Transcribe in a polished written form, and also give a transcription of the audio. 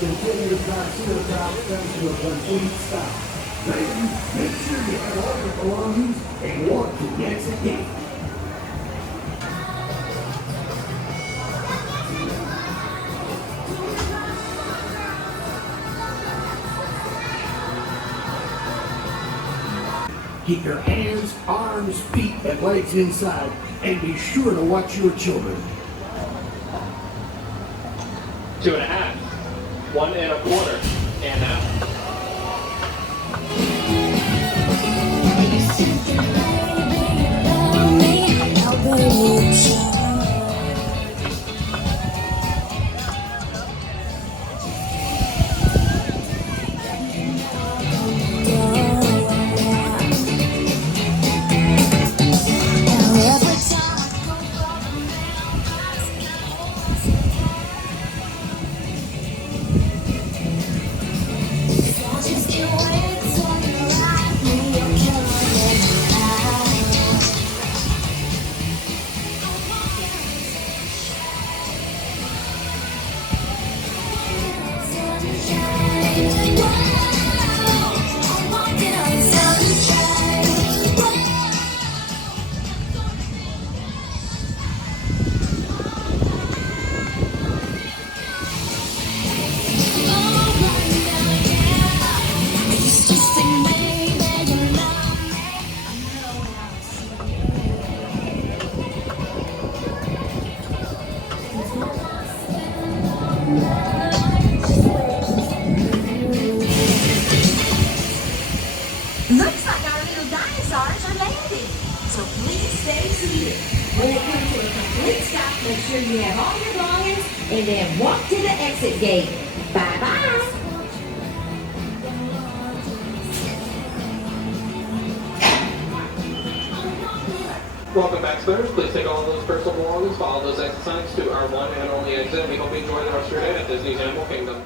and continue the TriceraTop Spin to a complete stop. Ladies, make sure you have all your belongings and walk to the exit gate. Keep your hands, arms, feet, and legs inside, and be sure to watch your children. 2.5, 1 1/4, and out. Looks like our little dinosaurs are landing, so please stay seated. When it comes to a complete stop, make sure you have all your belongings and then walk to the exit gate. Bye-bye. Welcome back, spinners. Please take all of those personal belongings, follow those exit signs to our one and only exit. We hope you enjoy the rest of your day at Disney's Animal Kingdom.